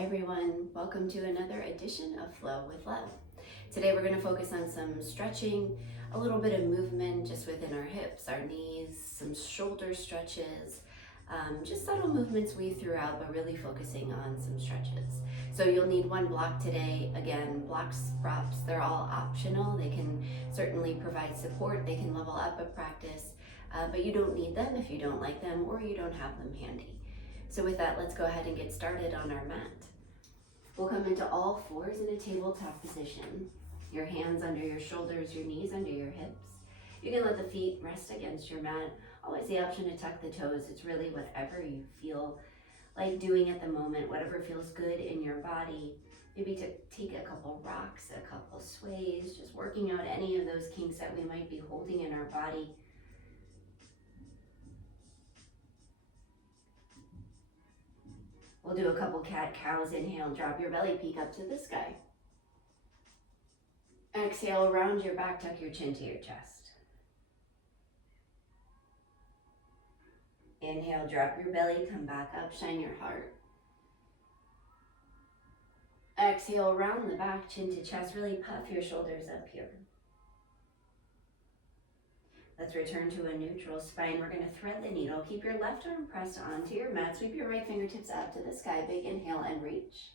Hi everyone, welcome to another edition of Flow with Love. Today we're going to focus on some stretching, a little bit of movement just within our hips, our knees, some shoulder stretches, just subtle movements weave throughout, but really focusing on some stretches. So you'll need one block today. Again, blocks, props, they're all optional. They can certainly provide support, they can level up a practice, but you don't need them if you don't like them or you don't have them handy. So with that, let's go ahead and get started on our mat. We'll come into all fours in a tabletop position. Your hands under your shoulders, your knees under your hips. You can let the feet rest against your mat. Always the option to tuck the toes. It's really whatever you feel like doing at the moment, whatever feels good in your body. Maybe to take a couple rocks, a couple sways, just working out any of those kinks that we might be holding in our body. We'll do a couple cat-cows. Inhale, drop your belly, peek up to the sky. Exhale, round your back, tuck your chin to your chest. Inhale, drop your belly, come back up, shine your heart. Exhale, round the back, chin to chest, really puff your shoulders up here. Let's return to a neutral spine. We're going to thread the needle. Keep your left arm pressed onto your mat. Sweep your right fingertips up to the sky. Big inhale and reach.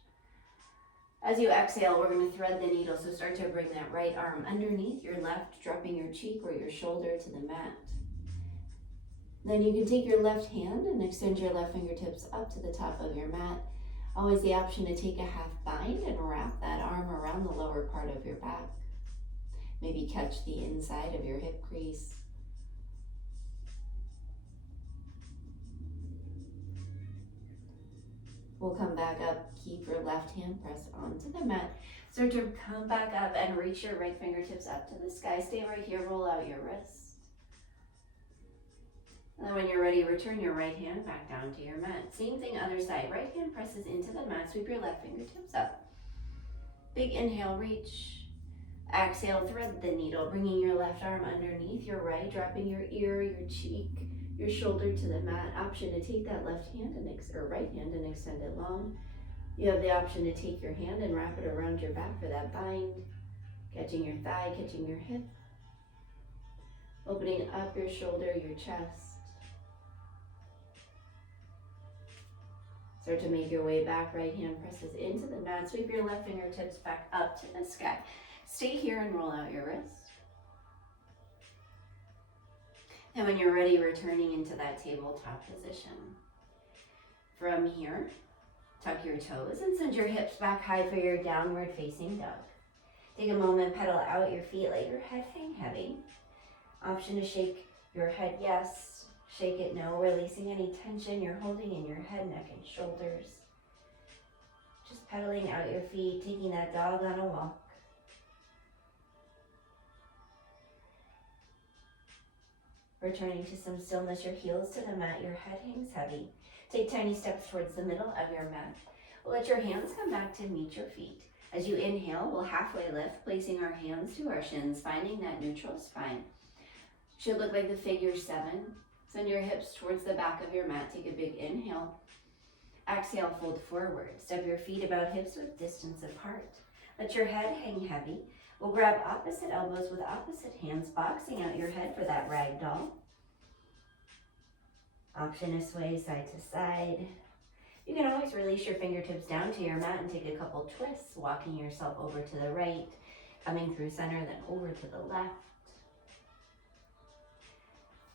As you exhale, we're going to thread the needle. So start to bring that right arm underneath your left, dropping your cheek or your shoulder to the mat. Then you can take your left hand and extend your left fingertips up to the top of your mat. Always the option to take a half bind and wrap that arm around the lower part of your back. Maybe catch the inside of your hip crease. We'll come back up, keep your left hand pressed onto the mat. Start to come back up and reach your right fingertips up to the sky. Stay right here, roll out your wrist. And then when you're ready, return your right hand back down to your mat. Same thing, other side. Right hand presses into the mat, sweep your left fingertips up. Big inhale, reach. Exhale, thread the needle, bringing your left arm underneath your right, dropping your ear, your cheek, your shoulder to the mat. Option to take that left hand and right hand and extend it long. You have the option to take your hand and wrap it around your back for that bind, catching your thigh, catching your hip, opening up your shoulder, your chest. Start to make your way back. Right hand presses into the mat. Sweep your left fingertips back up to the sky. Stay here and roll out your wrist. And when you're ready, returning into that tabletop position. From here, tuck your toes and send your hips back high for your downward facing dog. Take a moment, pedal out your feet, let your head hang heavy. Option to shake your head yes, shake it no, releasing any tension you're holding in your head, neck, and shoulders. Just pedaling out your feet, taking that dog on a walk. Returning to some stillness, your heels to the mat, your head hangs heavy. Take tiny steps towards the middle of your mat. We'll let your hands come back to meet your feet. As you inhale, we'll halfway lift, placing our hands to our shins, finding that neutral spine. Should look like the figure 7. Send your hips towards the back of your mat. Take a big inhale. Exhale, fold forward. Step your feet about hips with distance apart. Let your head hang heavy. We'll grab opposite elbows with opposite hands, boxing out your head for that rag doll. Option to sway side to side. You can always release your fingertips down to your mat and take a couple twists, walking yourself over to the right, coming through center, then over to the left.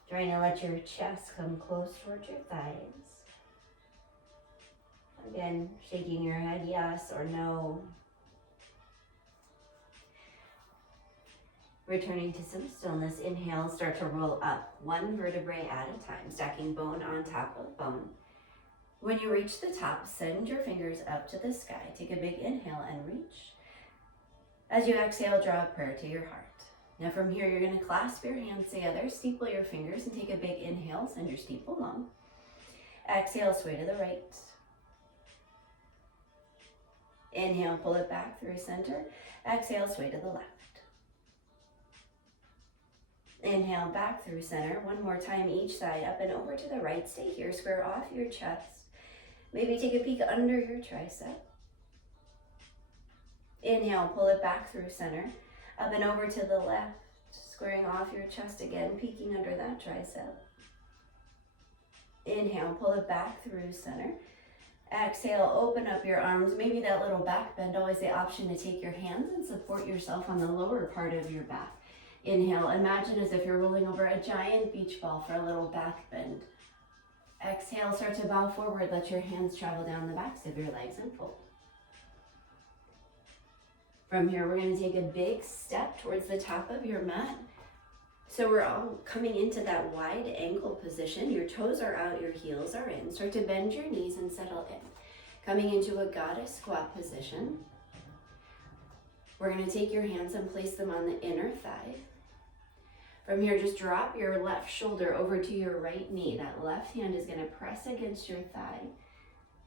Trying to let your chest come close towards your thighs. Again, shaking your head yes or no. Returning to some stillness, inhale, start to roll up, one vertebrae at a time, stacking bone on top of bone. When you reach the top, send your fingers up to the sky. Take a big inhale and reach. As you exhale, draw a prayer to your heart. Now from here, you're going to clasp your hands together, steeple your fingers, and take a big inhale, send your steeple long. Exhale, sway to the right. Inhale, pull it back through center. Exhale, sway to the left. Inhale, back through center. One more time each side, up and over to the right. Stay here, square off your chest. Maybe take a peek under your tricep. Inhale, pull it back through center. Up and over to the left, squaring off your chest again, peeking under that tricep. Inhale, pull it back through center. Exhale, open up your arms. Maybe that little back bend, always the option to take your hands and support yourself on the lower part of your back. Inhale, imagine as if you're rolling over a giant beach ball for a little back bend. Exhale, start to bow forward. Let your hands travel down the backs of your legs and fold. From here, we're going to take a big step towards the top of your mat. So we're all coming into that wide ankle position. Your toes are out, your heels are in. Start to bend your knees and settle in. Coming into a goddess squat position. We're going to take your hands and place them on the inner thigh. From here, just drop your left shoulder over to your right knee. That left hand is going to press against your thigh,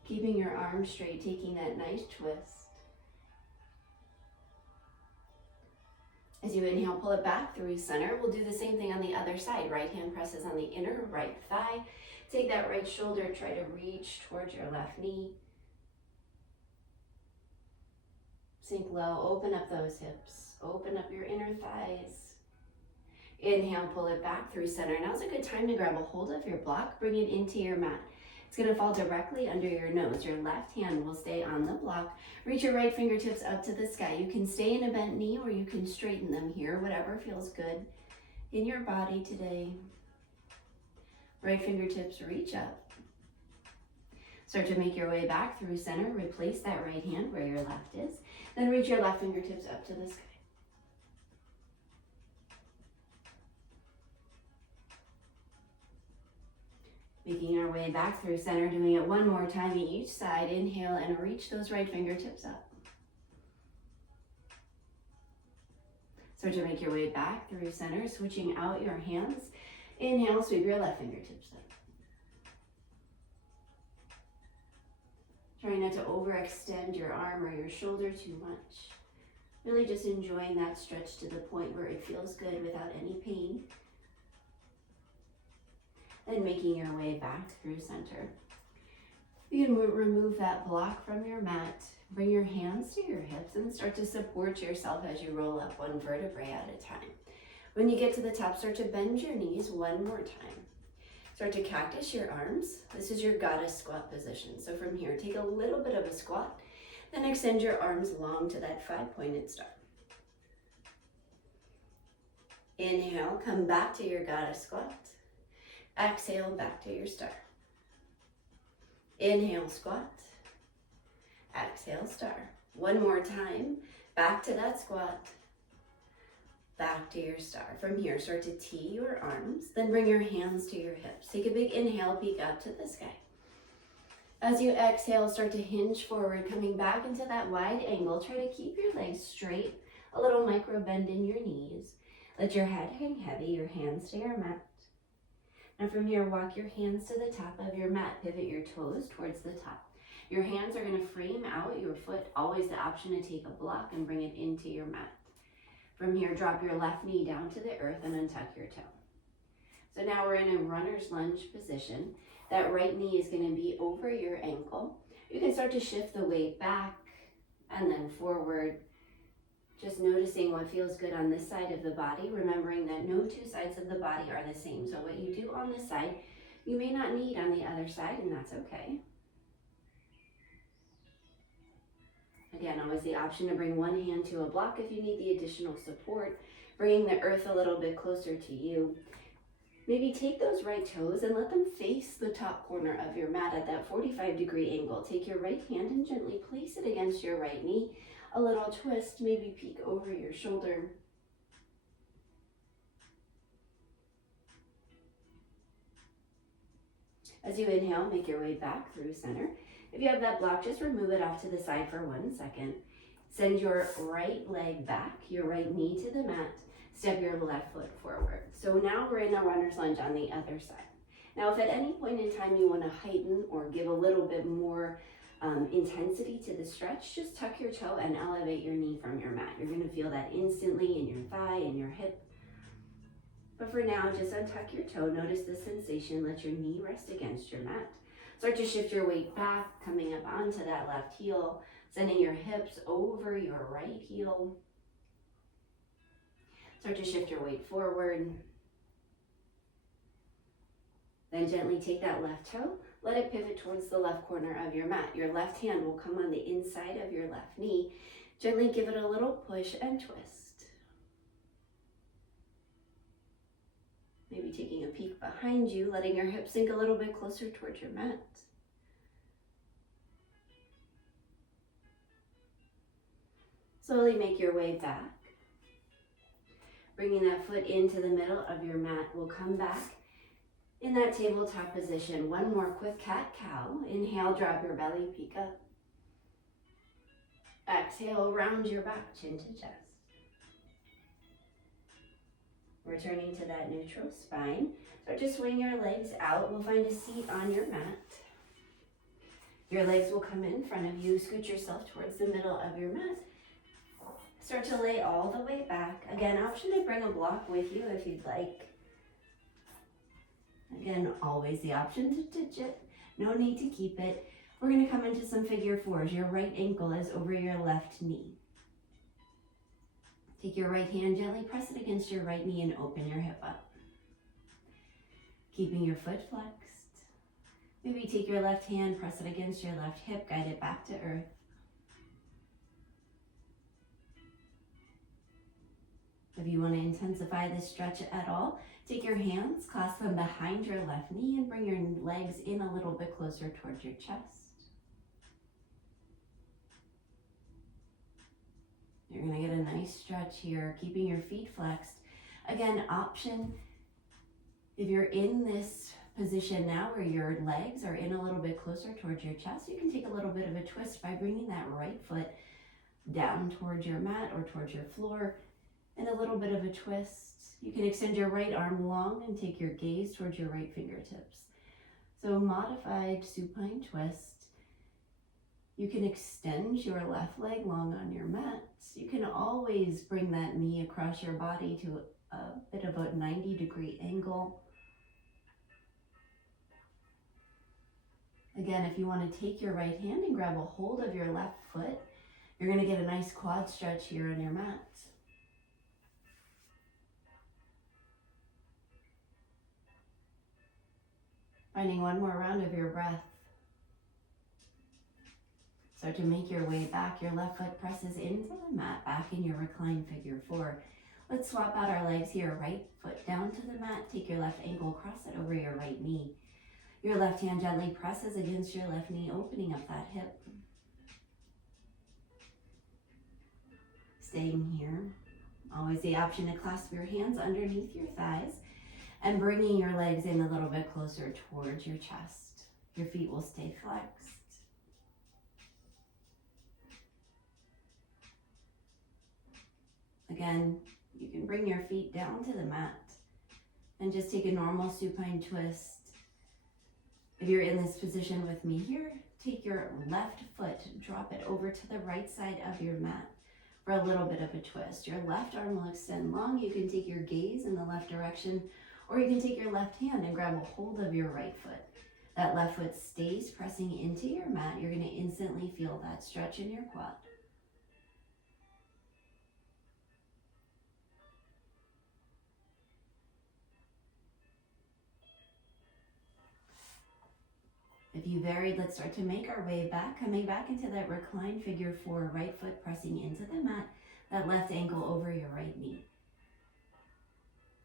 keeping your arms straight, taking that nice twist. As you inhale, pull it back through center. We'll do the same thing on the other side. Right hand presses on the inner right thigh. Take that right shoulder, try to reach towards your left knee. Sink low, open up those hips. Open up your inner thighs. Inhale, pull it back through center. Now's a good time to grab a hold of your block, bring it into your mat. It's gonna fall directly under your nose. Your left hand will stay on the block. Reach your right fingertips up to the sky. You can stay in a bent knee or you can straighten them here, whatever feels good in your body today. Right fingertips reach up. Start to make your way back through center. Replace that right hand where your left is. Then reach your left fingertips up to the sky. Making our way back through center, doing it one more time each side. Inhale and reach those right fingertips up. Start to make your way back through center, switching out your hands. Inhale, sweep your left fingertips up. Try not to overextend your arm or your shoulder too much. Really just enjoying that stretch to the point where it feels good without any pain. Then making your way back through center. You can remove that block from your mat. Bring your hands to your hips and start to support yourself as you roll up one vertebrae at a time. When you get to the top, start to bend your knees one more time. Start to cactus your arms. This is your goddess squat position. So from here, take a little bit of a squat, then extend your arms long to that 5-pointed star. Inhale, come back to your goddess squat. Exhale, back to your star. Inhale, squat. Exhale, star. One more time, back to that squat. Back to your star. From here, start to tee your arms, then bring your hands to your hips. Take a big inhale, peek up to the sky. As you exhale, start to hinge forward, coming back into that wide angle. Try to keep your legs straight, a little micro bend in your knees. Let your head hang heavy, your hands to your mat. Now from here, walk your hands to the top of your mat. Pivot your toes towards the top. Your hands are going to frame out your foot. Always the option to take a block and bring it into your mat. From here, drop your left knee down to the earth and untuck your toe. So now we're in a runner's lunge position. That right knee is going to be over your ankle. You can start to shift the weight back and then forward. Just noticing what feels good on this side of the body, remembering that no two sides of the body are the same. So what you do on this side, you may not need on the other side, and that's okay. Again, always the option to bring one hand to a block if you need the additional support, bringing the earth a little bit closer to you. Maybe take those right toes and let them face the top corner of your mat at that 45-degree angle. Take your right hand and gently place it against your right knee. A little twist, maybe peek over your shoulder. As you inhale, make your way back through center. If you have that block, just remove it off to the side for 1 second. Send your right leg back, your right knee to the mat. Step your left foot forward. So now we're in a runner's lunge on the other side. Now, if at any point in time you want to heighten or give a little bit more intensity to the stretch, just tuck your toe and elevate your knee from your mat. You're going to feel that instantly in your thigh and your hip. But for now, just untuck your toe. Notice the sensation. Let your knee rest against your mat. Start to shift your weight back, coming up onto that left heel. Sending your hips over your right heel. Start to shift your weight forward. Then gently take that left toe, let it pivot towards the left corner of your mat. Your left hand will come on the inside of your left knee. Gently give it a little push and twist. Maybe taking a peek behind you, letting your hips sink a little bit closer towards your mat. Slowly make your way back. Bringing that foot into the middle of your mat, we'll come back in that tabletop position. One more quick cat-cow. Inhale, drop your belly, peek up. Exhale, round your back, chin to chest. Returning to that neutral spine. Start to swing your legs out. We'll find a seat on your mat. Your legs will come in front of you. Scoot yourself towards the middle of your mat. Start to lay all the way back. Again, option to bring a block with you if you'd like. Again, always the option to ditch it. No need to keep it. We're going to come into some figure fours. Your right ankle is over your left knee. Take your right hand, gently press it against your right knee and open your hip up. Keeping your foot flexed. Maybe take your left hand, press it against your left hip, guide it back to earth. If you want to intensify this stretch at all, take your hands, clasp them behind your left knee, and bring your legs in a little bit closer towards your chest. You're going to get a nice stretch here, keeping your feet flexed. Again, option, if you're in this position now where your legs are in a little bit closer towards your chest, you can take a little bit of a twist by bringing that right foot down towards your mat or towards your floor. And a little bit of a twist. You can extend your right arm long and take your gaze towards your right fingertips. So modified supine twist. You can extend your left leg long on your mat. You can always bring that knee across your body to a bit of a 90-degree angle. Again, if you want to take your right hand and grab a hold of your left foot, you're going to get a nice quad stretch here on your mat. Finding one more round of your breath. Start to make your way back. Your left foot presses into the mat, back in your reclined figure four. Let's swap out our legs here. Right foot down to the mat. Take your left ankle, cross it over your right knee. Your left hand gently presses against your left knee, opening up that hip. Staying here. Always the option to clasp your hands underneath your thighs. And bringing your legs in a little bit closer towards your chest. Your feet will stay flexed. Again, you can bring your feet down to the mat and just take a normal supine twist. If you're in this position with me here, take your left foot, drop it over to the right side of your mat for a little bit of a twist. Your left arm will extend long. You can take your gaze in the left direction, or you can take your left hand and grab a hold of your right foot. That left foot stays pressing into your mat. You're going to instantly feel that stretch in your quad. If you varied, let's start to make our way back, coming back into that reclined figure four, right foot pressing into the mat, that left ankle over your right knee.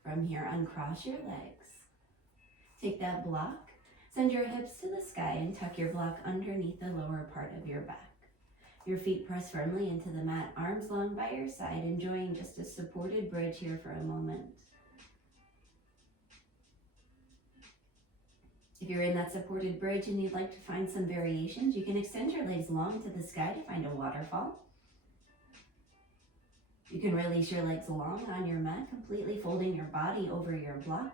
From here, uncross your legs. Take that block, send your hips to the sky and tuck your block underneath the lower part of your back. Your feet press firmly into the mat, arms long by your side, enjoying just a supported bridge here for a moment. If you're in that supported bridge and you'd like to find some variations, you can extend your legs long to the sky to find a waterfall. You can release your legs long on your mat, completely folding your body over your block.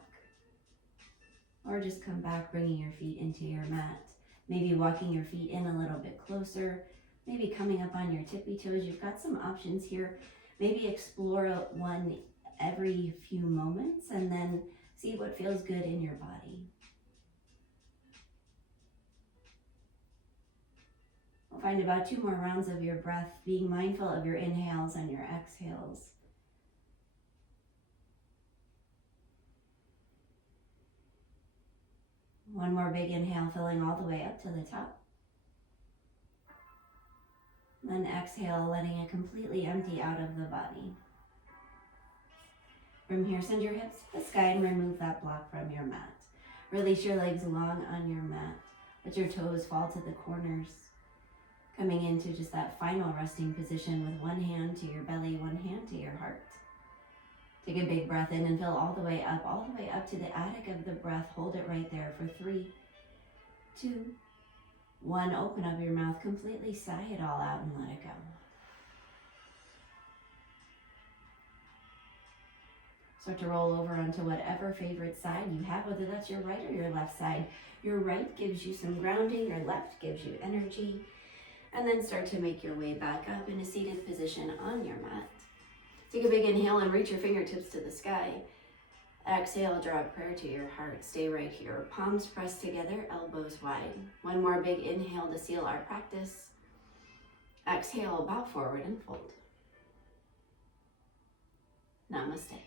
Or just come back, bringing your feet into your mat. Maybe walking your feet in a little bit closer. Maybe coming up on your tippy toes. You've got some options here. Maybe explore one every few moments and then see what feels good in your body. We'll find about 2 more rounds of your breath, being mindful of your inhales and your exhales. One more big inhale, filling all the way up to the top. Then exhale, letting it completely empty out of the body. From here, send your hips to the sky and remove that block from your mat. Release your legs long on your mat. Let your toes fall to the corners. Coming into just that final resting position with one hand to your belly, one hand to your heart. Take a big breath in and fill all the way up to the attic of the breath. Hold it right there for 3, 2, 1. Open up your mouth completely, sigh it all out and let it go. Start to roll over onto whatever favorite side you have, whether that's your right or your left side. Your right gives you some grounding, your left gives you energy. And then start to make your way back up in a seated position on your mat. Take a big inhale and reach your fingertips to the sky. Exhale, draw a prayer to your heart. Stay right here. Palms pressed together, elbows wide. One more big inhale to seal our practice. Exhale, bow forward and fold. Namaste.